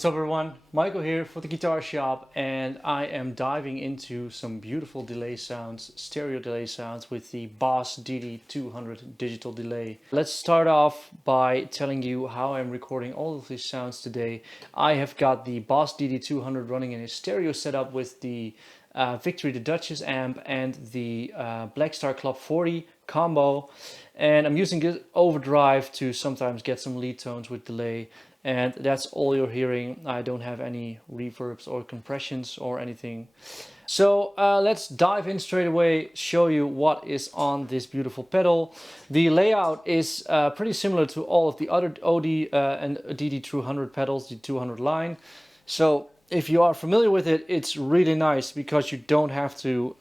What's up everyone, Michael here for the Guitar Shop, and I am diving into some beautiful delay sounds, stereo delay sounds with the Boss DD-200 digital delay. Let's start off by telling you how I'm recording all of these sounds today. I have got the Boss DD-200 running in a stereo setup with the Victory the Duchess amp and the Blackstar Club 40 combo, and I'm using this overdrive to sometimes get some lead tones with delay. And that's all you're hearing. I don't have any reverbs or compressions or anything. So let's dive in straight away, show you what is on this beautiful pedal. The layout is pretty similar to all of the other OD and DD-200 pedals, the 200 line. So if you are familiar with it, it's really nice because you don't have to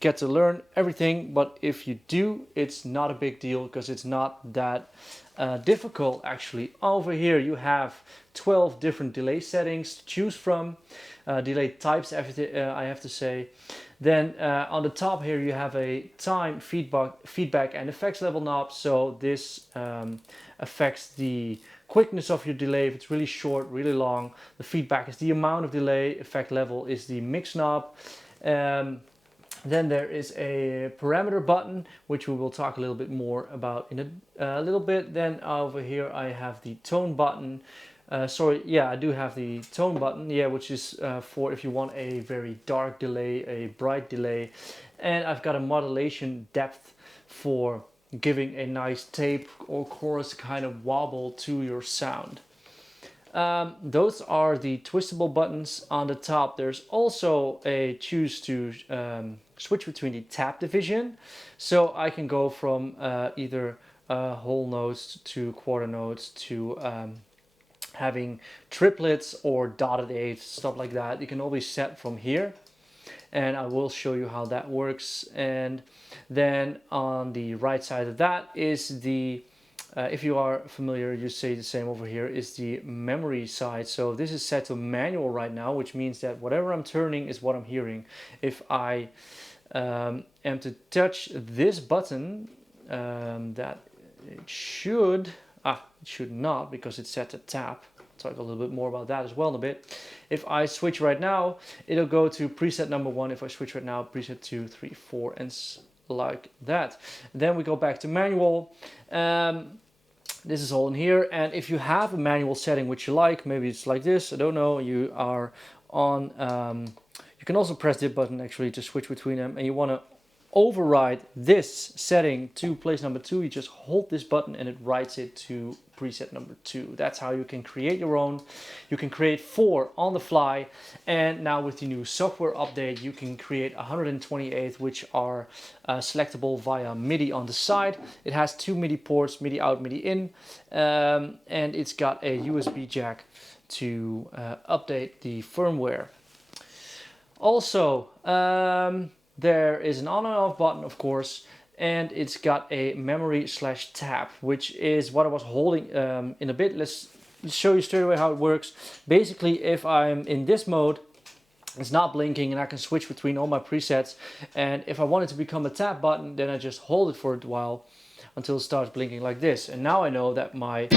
get to learn everything. But if you do, it's not a big deal because it's not that difficult actually. Over here you have 12 different delay settings to choose from, delay types I have to say. Then on the top here you have a time, feedback and effects level knob. So this affects the quickness of your delay, if it's really short, really long. The feedback is the amount of delay, effect level is the mix knob. Then there is a parameter button, which we will talk a little bit more about in a little bit. Then over here I have the tone button. I do have the tone button, which is for if you want a very dark delay, a bright delay. And I've got a modulation depth for giving a nice tape or chorus kind of wobble to your sound. Those are the twistable buttons. On the top there's also a choose to switch between the tap division, so I can go from either whole notes to quarter notes to having triplets or dotted eighths, stuff like that. You can always set from here, and I will show you how that works. And then on the right side of that is the if you are familiar, you say the same over here, is the memory side. So this is set to manual right now, which means that whatever I'm turning is what I'm hearing. If I am to touch this button, that it should not, because it's set to tap. I'll talk a little bit more about that as well in a bit. If I switch right now, it'll go to preset number 1. If I switch right now, preset 2, 3, 4, and like that. Then we go back to manual. This is all in here, and if you have a manual setting which you like, maybe it's like this, I don't know, you are on, you can also press this button actually to switch between them, and you want to override this setting to place number 2, you just hold this button and it writes it to preset number 2. That's how you can create your own. You can create 4 on the fly, and now with the new software update you can create 128 which are selectable via MIDI on the side. It has 2 MIDI ports, MIDI out, MIDI in, and it's got a USB jack to update the firmware. Also, there is an on and off button, of course, and it's got a memory / tap, which is what I was holding in a bit. Let's show you straight away how it works. Basically, if I'm in this mode, it's not blinking and I can switch between all my presets. And if I want it to become a tap button, then I just hold it for a while until it starts blinking like this. And now I know that my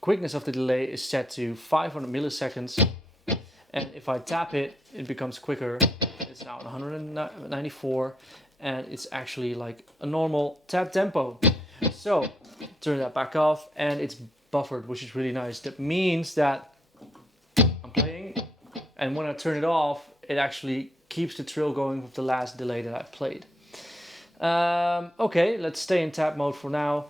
quickness of the delay is set to 500 milliseconds. And if I tap it, it becomes quicker. It's now 194, and it's actually like a normal tap tempo. So turn that back off, and it's buffered, which is really nice. That means that I'm playing, and when I turn it off, it actually keeps the trill going with the last delay that I played. Okay, let's stay in tap mode for now.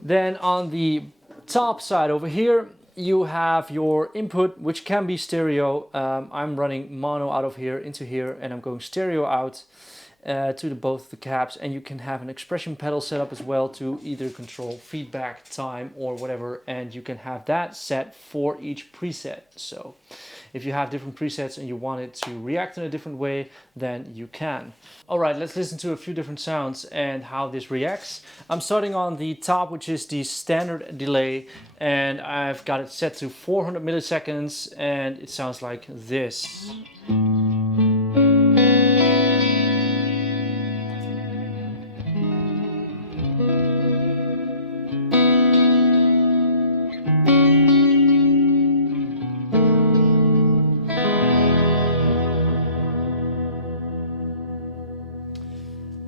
Then on the top side over here, you have your input, which can be stereo. I'm running mono out of here into here, and I'm going stereo out to both the cabs. And you can have an expression pedal set up as well to either control feedback, time, or whatever. And you can have that set for each preset. So if you have different presets and you want it to react in a different way, then you can. All right, let's listen to a few different sounds and how this reacts. I'm starting on the top, which is the standard delay, and I've got it set to 400 milliseconds, and it sounds like this.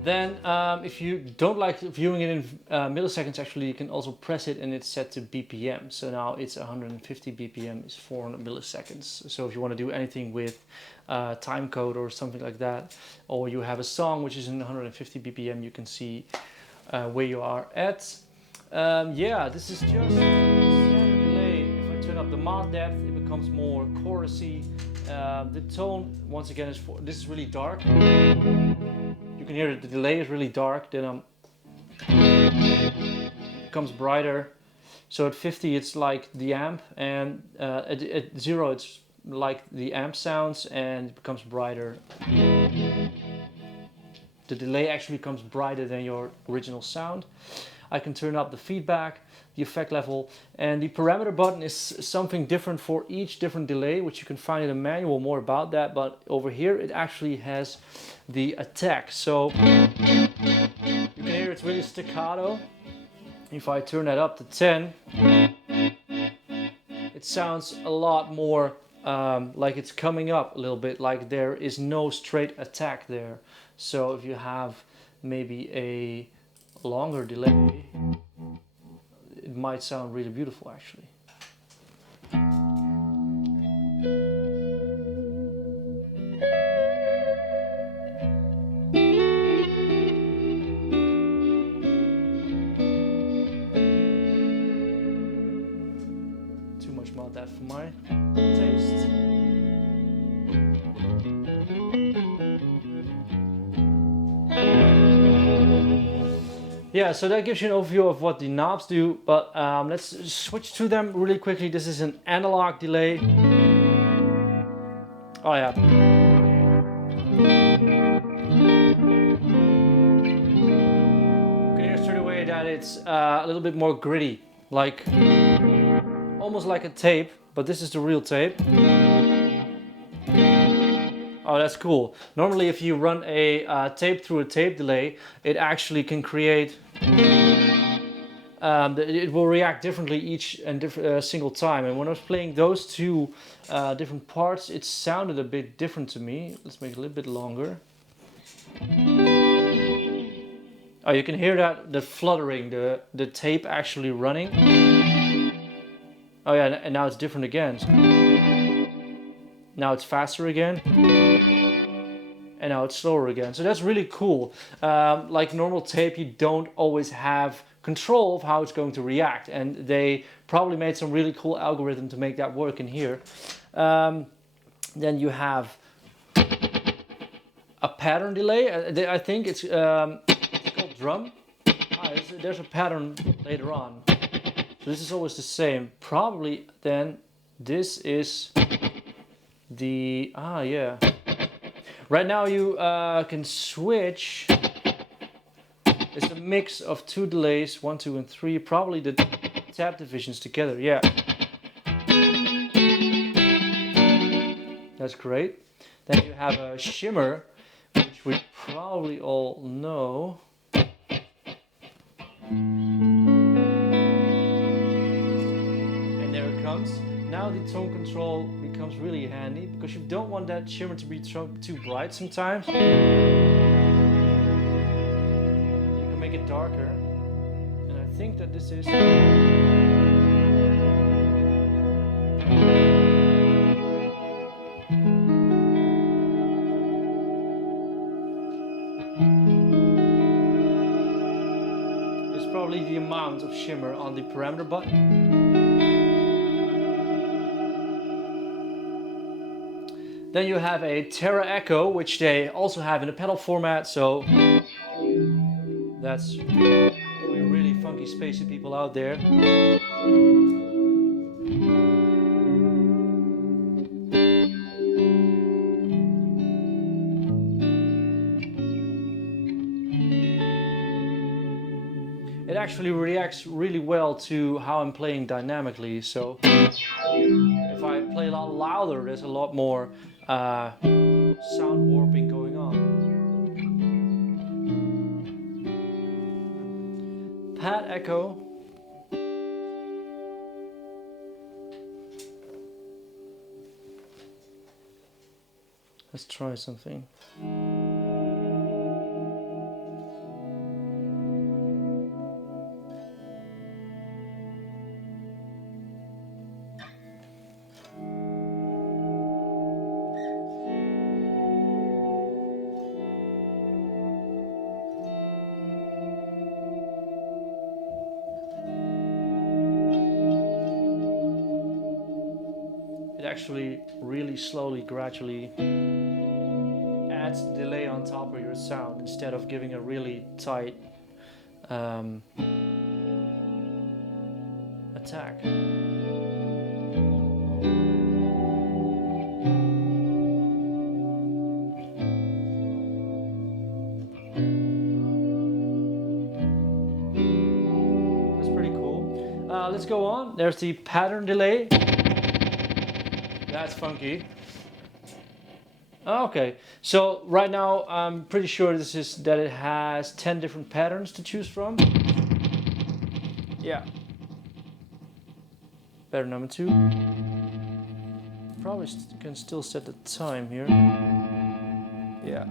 Then if you don't like viewing it in milliseconds, actually you can also press it and it's set to BPM. So now it's 150 BPM is 400 milliseconds. So if you want to do anything with time code or something like that, or you have a song which is in 150 BPM, you can see where you are at. Yeah, this is just standard delay. If I turn up the mod depth, it becomes more chorusy. The tone, once again, this is really dark. You can hear that the delay is really dark, then it becomes brighter. So at 50 it's like the amp, and at 0 it's like the amp sounds and it becomes brighter. The delay actually becomes brighter than your original sound. I can turn up the feedback, the effect level, and the parameter button is something different for each different delay, which you can find in a manual more about that, but over here it actually has the attack. So you can hear it's really staccato. If I turn that up to 10, it sounds a lot more like it's coming up a little bit, like there is no straight attack there. So if you have maybe a longer delay, it might sound really beautiful actually. Too much mod that for my taste. Yeah, so that gives you an overview of what the knobs do, but let's switch to them really quickly. This is an analog delay. Oh yeah. You can hear straight away that it's a little bit more gritty, like almost like a tape, but this is the real tape. Oh, that's cool. Normally if you run a tape through a tape delay, it actually can create, it will react differently each and single time. And when I was playing those two different parts, it sounded a bit different to me. Let's make it a little bit longer. Oh, you can hear that, the fluttering, the tape actually running. Oh yeah, and now it's different again. Now it's faster again. And now it's slower again. So that's really cool. Like normal tape, you don't always have control of how it's going to react. And they probably made some really cool algorithm to make that work in here. Then you have a pattern delay. I think it's called drum. There's a pattern later on. So this is always the same. Probably then this is the, yeah. Right now you can switch. It's a mix of two delays, 1, 2, and 3. Probably the tab divisions together, yeah. That's great. Then you have a shimmer, which we probably all know. And there it comes. Now the tone control becomes really handy because you don't want that shimmer to be too bright sometimes. You can make it darker. And I think that this is... It's probably the amount of shimmer on the parameter button. Then you have a Terra Echo, which they also have in a pedal format, so that's for you really funky spacey people out there. It actually reacts really well to how I'm playing dynamically, so if I play a lot louder, there's a lot more sound warping going on. Pad Echo. Let's try something. actually really slowly, gradually adds delay on top of your sound instead of giving a really tight attack. That's pretty cool. Let's go on. There's the pattern delay. That's funky. Okay, so right now I'm pretty sure this is that it has 10 different patterns to choose from. Yeah. Pattern number 2. Probably can still set the time here. Yeah.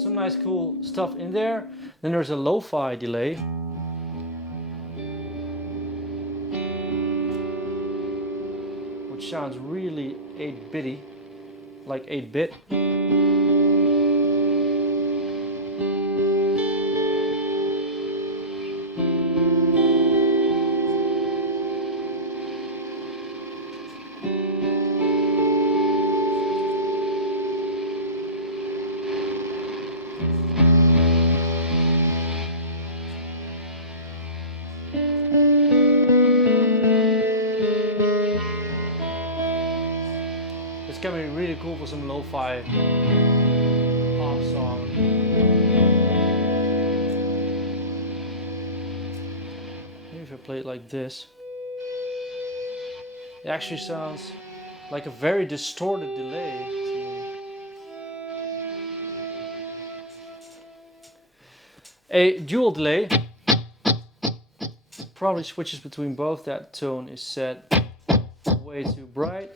Some nice cool stuff in there. Then there's a Lofi delay. Which sounds really 8-bitty, like 8-bit. It's gonna be really cool for some lo-fi pop song. Maybe if I play it like this. It actually sounds like a very distorted delay to me. A dual delay probably switches between both. That tone is set way too bright.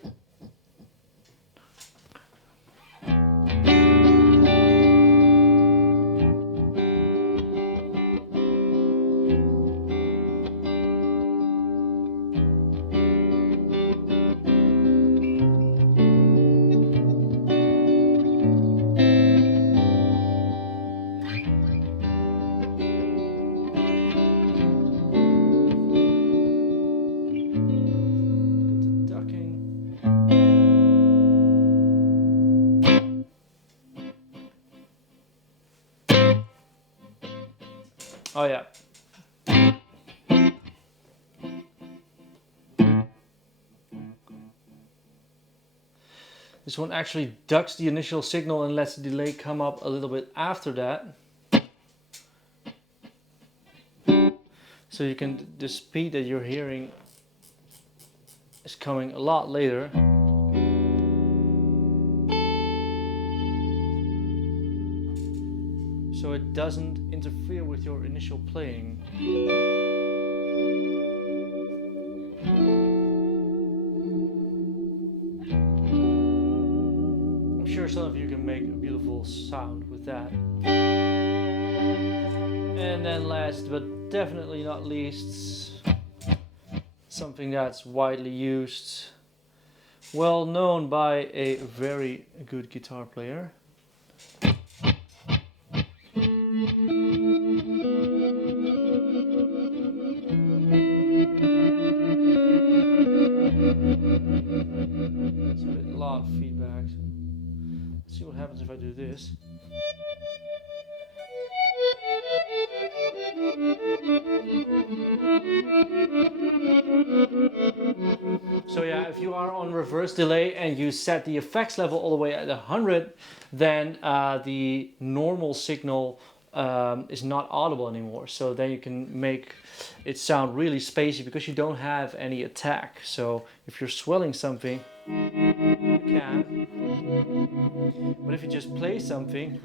Oh yeah. This one actually ducks the initial signal and lets the delay come up a little bit after that. So you can, the speed that you're hearing is coming a lot later. So it doesn't interfere with your initial playing. I'm sure some of you can make a beautiful sound with that. And then last but definitely not least, something that's widely used, well known by a very good guitar player. It's a lot of feedback. Let's see what happens if I do this. So yeah, if you are on reverse delay and you set the effects level all the way at 100, then the normal signal is not audible anymore. So then you can make it sound really spacey because you don't have any attack. So if you're swelling something, you can. But if you just play something,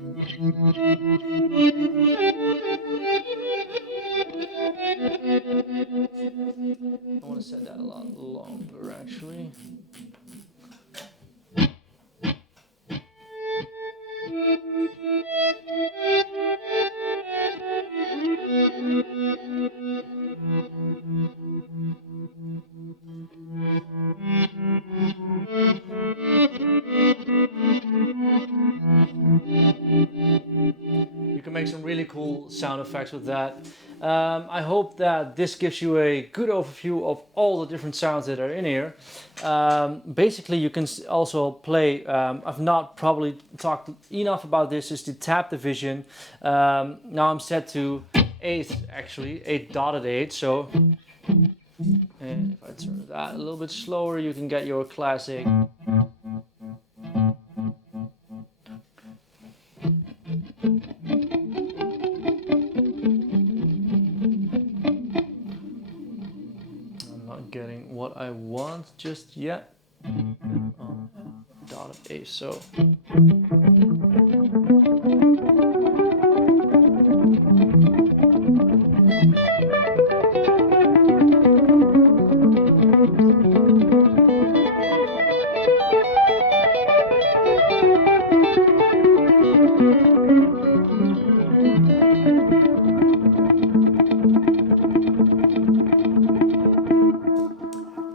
I want to set that a lot longer actually. You can make some really cool sound effects with that. I hope that this gives you a good overview of all the different sounds that are in here. Basically, you can also play, I've not probably talked enough about this, is the tap division. Now I'm set to 8th actually, 8 dotted 8, so... And if I turn that a little bit slower, you can get your classic. I'm not getting what I want just yet. Oh, dotted A, so.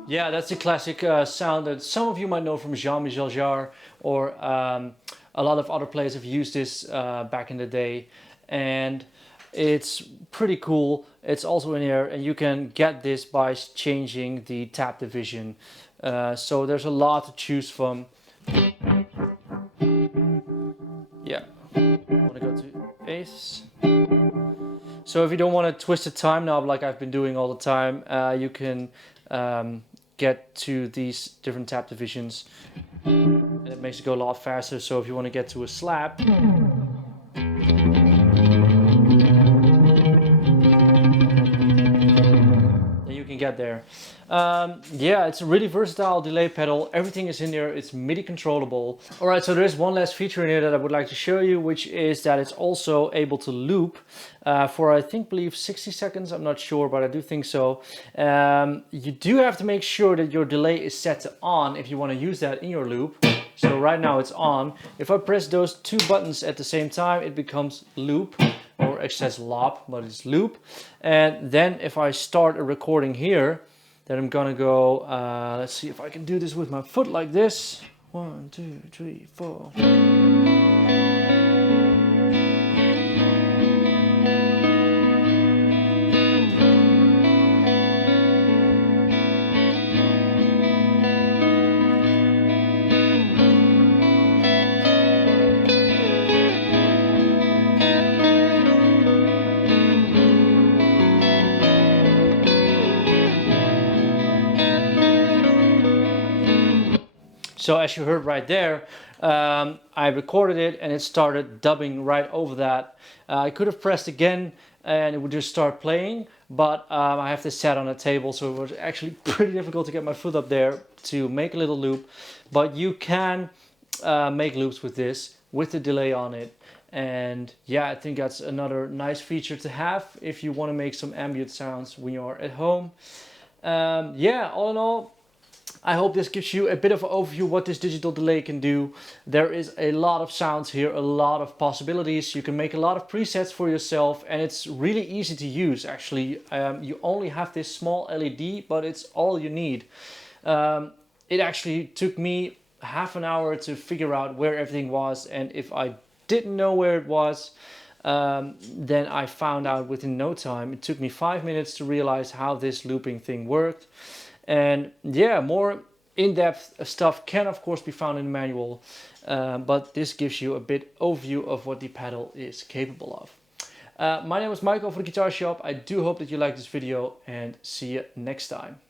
Yeah, that's a classic sound that some of you might know from Jean-Michel Jarre, or a lot of other players have used this back in the day, and it's pretty cool. It's also in here, and you can get this by changing the tap division. So there's a lot to choose from. Yeah, I want to go to eighths. So if you don't want to twist the time knob like I've been doing all the time, you can get to these different tap divisions, and it makes it go a lot faster. So if you want to get to a slap, then you can get there. Yeah, it's a really versatile delay pedal. Everything is in there. It's MIDI controllable. All right, so there's one last feature in here that I would like to show you, which is that it's also able to loop for I believe 60 seconds. I'm not sure, but I do think so. You do have to make sure that your delay is set to on if you want to use that in your loop. So right now it's on. If I press those two buttons at the same time, it becomes loop, or it says lop, but it's loop. And then if I start a recording here, then I'm gonna go, let's see if I can do this with my foot like this. 1, 2, 3, 4. So as you heard right there, I recorded it and it started dubbing right over that. I could have pressed again and it would just start playing, but I have this set on a table, so it was actually pretty difficult to get my foot up there to make a little loop. But you can make loops with this, with the delay on it. And yeah, I think that's another nice feature to have if you want to make some ambient sounds when you're at home. Yeah, all in all, I hope this gives you a bit of an overview what this digital delay can do. There is a lot of sounds here, a lot of possibilities. You can make a lot of presets for yourself, and it's really easy to use actually. You only have this small LED, but it's all you need. It actually took me half an hour to figure out where everything was, and if I didn't know where it was, then I found out within no time. It took me 5 minutes to realize how this looping thing worked. And yeah, more in-depth stuff can of course be found in the manual, but this gives you a bit overview of what the pedal is capable of. My name is Michael for the Guitar Shop. I do hope that you liked this video, and see you next time.